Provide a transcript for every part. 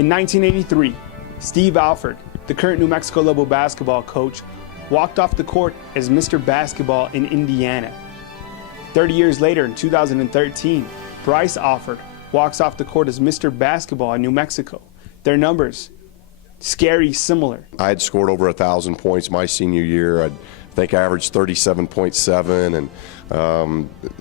In 1983, Steve Alford, the current New Mexico Lobo basketball coach, walked off the court as Mr. Basketball in Indiana. 30 years later, in 2013, Bryce Alford walks off the court as Mr. Basketball in New Mexico. Their numbers, scary similar. I had scored over 1,000 points my senior year. I think I averaged 37.7 and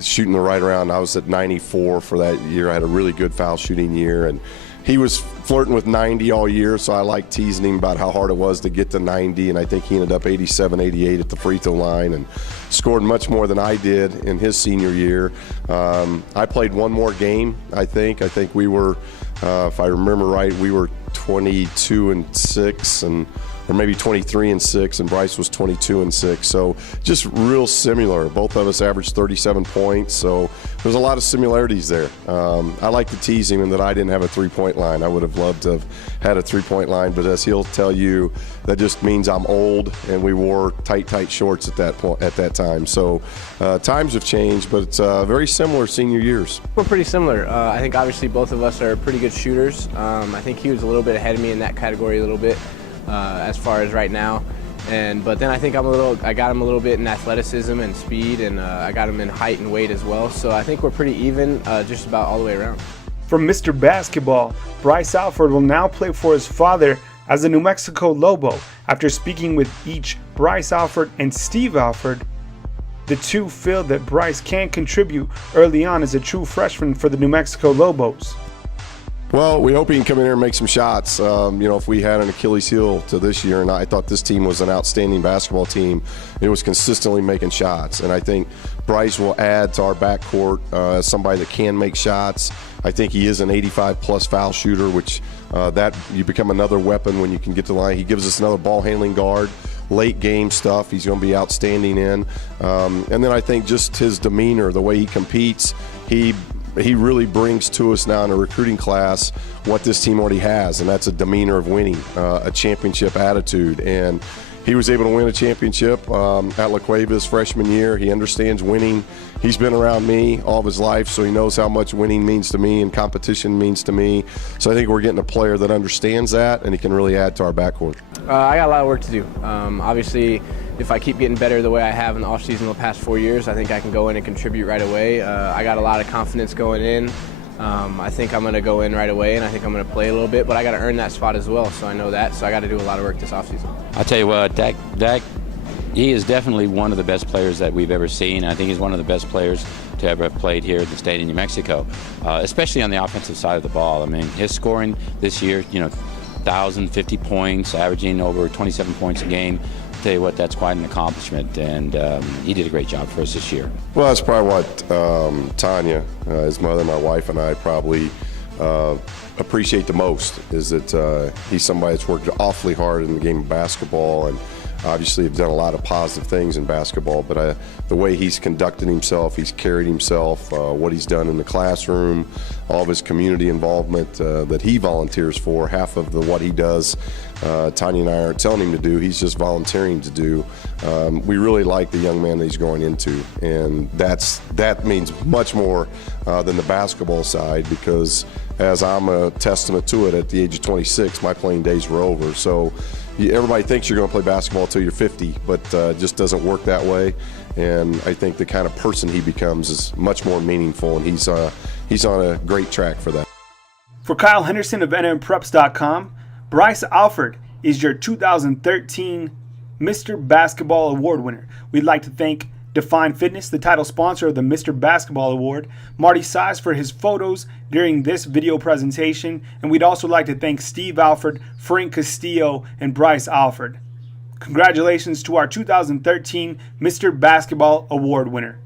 shooting the right around. I was at 94 for that year. I had a really good foul shooting year, and he was flirting with 90 all year, so I liked teasing him about how hard it was to get to 90, and I think he ended up 87, 88 at the free throw line and scored much more than I did in his senior year. I played one more game, I think. I think we were, if I remember right, we were 22-6 or maybe 23-6, and Bryce was 22-6. So just real similar. Both of us averaged 37 points, so there's a lot of similarities there. I like to tease him in that I didn't have a three-point line. I would have loved to have had a three-point line, but as he'll tell you, that just means I'm old, and we wore tight shorts at that point, at that time. So times have changed, but it's very similar senior years. We're pretty similar. I think obviously both of us are pretty good shooters. I think he was a little bit ahead of me in that category a little bit. As far as right now, but then I think I got him a little bit in athleticism and speed, and I got him in height and weight as well. So I think we're pretty even, just about all the way around. From Mr. Basketball, Bryce Alford will now play for his father as a New Mexico Lobo. After speaking with each Bryce Alford and Steve Alford, the two feel that Bryce can contribute early on as a true freshman for the New Mexico Lobos. Well, we hope he can come in here and make some shots. If we had an Achilles heel to this year, and I thought this team was an outstanding basketball team, it was consistently making shots. And I think Bryce will add to our backcourt as somebody that can make shots. I think he is an 85-plus foul shooter, which that you become another weapon when you can get to the line. He gives us another ball-handling guard. Late game stuff he's going to be outstanding in. And then I think just his demeanor, the way he competes, he really brings to us now in a recruiting class what this team already has, and that's a demeanor of winning, a championship attitude. And he was able to win a championship at La Cueva's freshman year. He understands winning. He's been around me all of his life, so he knows how much winning means to me and competition means to me. So I think we're getting a player that understands that, and he can really add to our backcourt. I got a lot of work to do. Obviously, if I keep getting better the way I have in the offseason the past 4 years, I think I can go in and contribute right away. I got a lot of confidence going in. I think I'm going to go in right away, and I think I'm going to play a little bit, but I got to earn that spot as well, so I know that. So I got to do a lot of work this offseason. I'll tell you what, Dak, he is definitely one of the best players that we've ever seen. I think he's one of the best players to ever have played here at the state of New Mexico, especially on the offensive side of the ball. I mean, his scoring this year, 1,050 points, averaging over 27 points a game. I'll tell you what, that's quite an accomplishment, and he did a great job for us this year. Well, that's probably what Tanya, his mother, my wife, and I probably appreciate the most, is that he's somebody that's worked awfully hard in the game of basketball, and obviously have done a lot of positive things in basketball, but the way he's conducted himself, he's carried himself, what he's done in the classroom, all of his community involvement that he volunteers for, half of what he does, Tanya and I aren't telling him to do, he's just volunteering to do. We really like the young man that he's going into, and that means much more than the basketball side, because as I'm a testament to it, at the age of 26, my playing days were over. So everybody thinks you're going to play basketball until you're 50, but it just doesn't work that way. And I think the kind of person he becomes is much more meaningful, and he's on a great track for that. For Kyle Henderson of NMPreps.com, Bryce Alford is your 2013 Mr. Basketball Award winner. We'd like to thank Define Fitness, the title sponsor of the Mr. Basketball Award, Marty Size for his photos during this video presentation, and we'd also like to thank Steve Alford, Frank Castillo, and Bryce Alford. Congratulations to our 2013 Mr. Basketball Award winner.